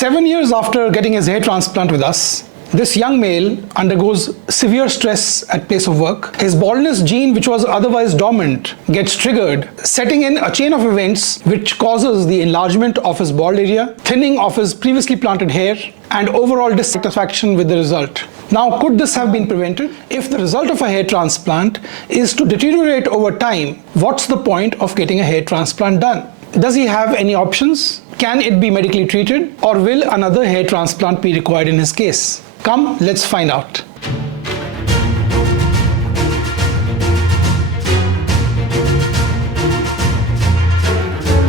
7 years after getting his hair transplant with us, this young male undergoes severe stress at place of work. His baldness gene, which was otherwise dormant, gets triggered, setting in a chain of events which causes the enlargement of his bald area, thinning of his previously planted hair, and overall dissatisfaction with the result. Now, could this have been prevented? If the result of a hair transplant is to deteriorate over time, what's the point of getting a hair transplant done? Does he have any options? Can it be medically treated? Or will another hair transplant be required in his case? Come, let's find out.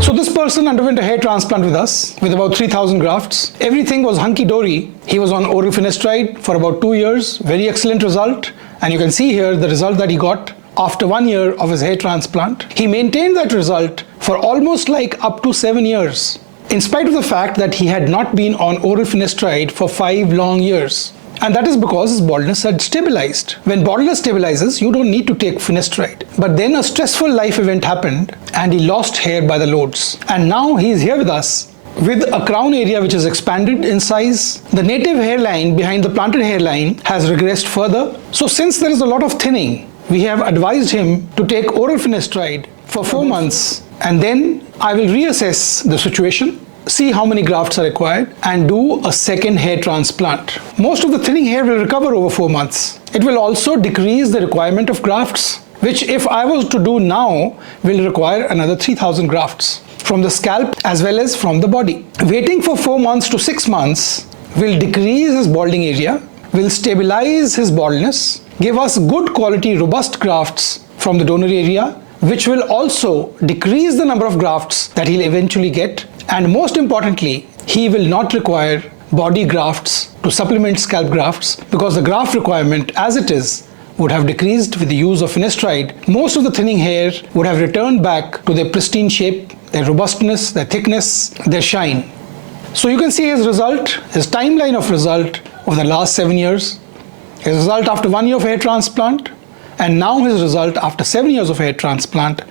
So this person underwent a hair transplant with us with about 3,000 grafts. Everything was hunky-dory. He was on oral finasteride for about 2 years. Very excellent result. And you can see here the result that he got after 1 year of his hair transplant. He maintained that result for almost like up to 7 years, in spite of the fact that he had not been on oral finasteride for 5 long years. And that is because his baldness had stabilized. When baldness stabilizes, you don't need to take finasteride. But then a stressful life event happened and he lost hair by the loads. And now he is here with us with a crown area which is expanded in size. The native hairline behind the planted hairline has regressed further. So since there is a lot of thinning, we have advised him to take oral finasteride for 4 months, and then I will reassess the situation, see how many grafts are required, and do a second hair transplant. Most of the thinning hair will recover over 4 months. It will also decrease the requirement of grafts, which if I was to do now will require another 3,000 grafts from the scalp as well as from the body. Waiting for 4 months to 6 months will decrease his balding area, will stabilize his baldness, give us good quality robust grafts from the donor area, which will also decrease the number of grafts that he'll eventually get. And most importantly, he will not require body grafts to supplement scalp grafts, because the graft requirement as it is would have decreased with the use of finasteride. Most of the thinning hair would have returned back to their pristine shape, their robustness, their thickness, their shine. So you can see his result, his timeline of result over the last 7 years, his result after 1 year of hair transplant, and now his result after 7 years of hair transplant.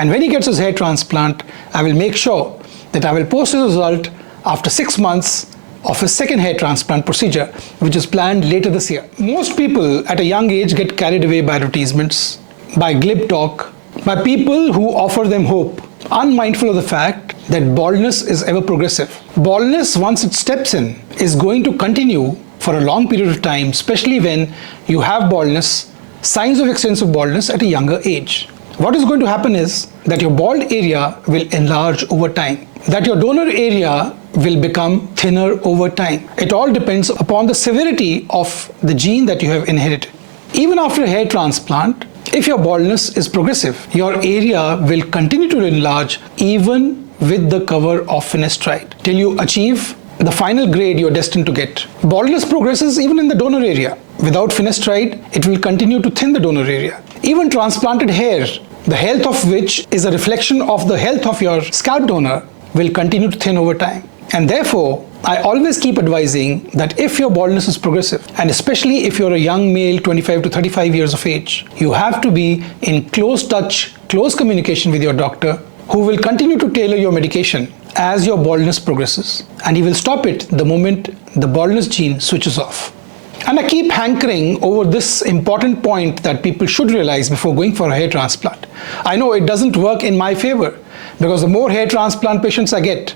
And when he gets his hair transplant, I will make sure that I will post his result after 6 months of his second hair transplant procedure, which is planned later this year. Most people at a young age get carried away by advertisements, by glib talk, by people who offer them hope, unmindful of the fact that baldness is ever progressive. Baldness, once it steps in, is going to continue for a long period of time, especially when you have baldness, signs of extensive baldness at a younger age. What is going to happen is that your bald area will enlarge over time, that your donor area will become thinner over time. It all depends upon the severity of the gene that you have inherited. Even after a hair transplant, if your baldness is progressive, your area will continue to enlarge even with the cover of finasteride till you achieve the final grade you are destined to get. Baldness progresses even in the donor area. Without finasteride, it will continue to thin the donor area. Even transplanted hair, the health of which is a reflection of the health of your scalp donor, will continue to thin over time. And therefore, I always keep advising that if your baldness is progressive, and especially if you're a young male 25 to 35 years of age, you have to be in close touch, close communication with your doctor, who will continue to tailor your medication as your baldness progresses. And he will stop it the moment the baldness gene switches off. And I keep hankering over this important point that people should realize before going for a hair transplant. I know it doesn't work in my favor, because the more hair transplant patients I get,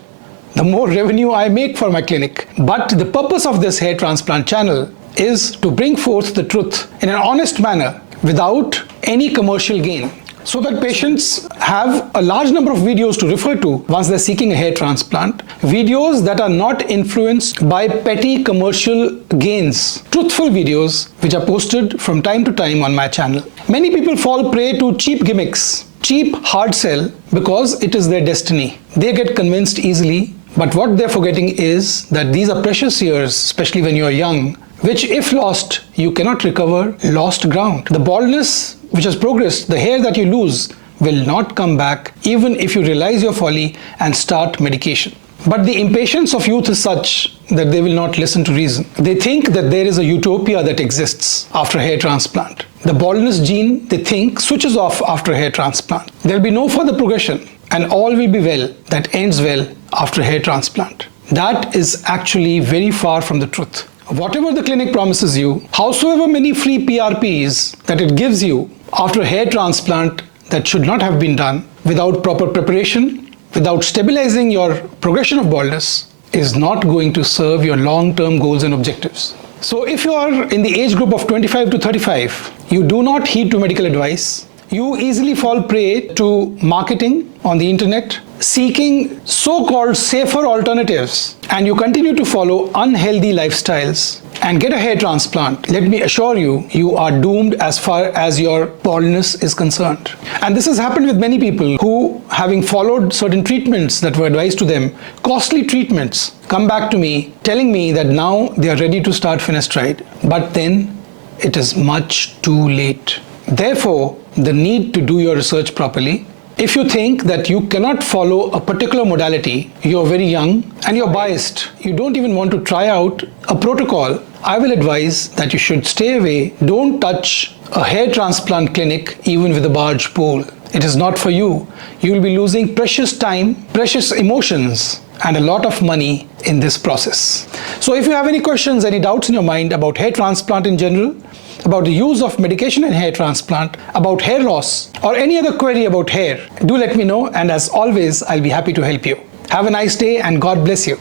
the more revenue I make for my clinic. But the purpose of this hair transplant channel is to bring forth the truth in an honest manner without any commercial gain. so that patients have a large number of videos to refer to once they're seeking a hair transplant. Videos that are not influenced by petty commercial gains. Truthful videos which are posted from time to time on my channel. Many people fall prey to cheap gimmicks, cheap hard sell, because it is their destiny. They get convinced easily, but what they're forgetting is that these are precious years, especially when you're young, which if lost, you cannot recover lost ground. The baldness which has progressed, the hair that you lose, will not come back even if you realize your folly and start medication. But the impatience of youth is such that they will not listen to reason. They think that there is a utopia that exists after hair transplant. The baldness gene, they think, switches off after hair transplant. There will be no further progression and all will be well that ends well after hair transplant. That is actually very far from the truth. Whatever the clinic promises you, howsoever many free PRPs that it gives you after hair transplant that should not have been done without proper preparation, without stabilizing your progression of baldness, is not going to serve your long-term goals and objectives. So if you are in the age group of 25 to 35, you do not heed to medical advice, you easily fall prey to marketing on the internet, seeking so-called safer alternatives, and you continue to follow unhealthy lifestyles and get a hair transplant, let me assure you, you are doomed as far as your baldness is concerned. And this has happened with many people who, having followed certain treatments that were advised to them, costly treatments, come back to me telling me that now they are ready to start finasteride. But then it is much too late. Therefore, the need to do your research properly. If you think that you cannot follow a particular modality, you're very young and you're biased, you don't even want to try out a protocol, I will advise that you should stay away. Don't touch a hair transplant clinic even with a barge pole. It is not for you. You will be losing precious time, precious emotions, and a lot of money in this process. So if you have any questions, any doubts in your mind about hair transplant in general, about the use of medication in hair transplant, about hair loss, or any other query about hair, do let me know, and as always, I'll be happy to help you. Have a nice day and God bless you.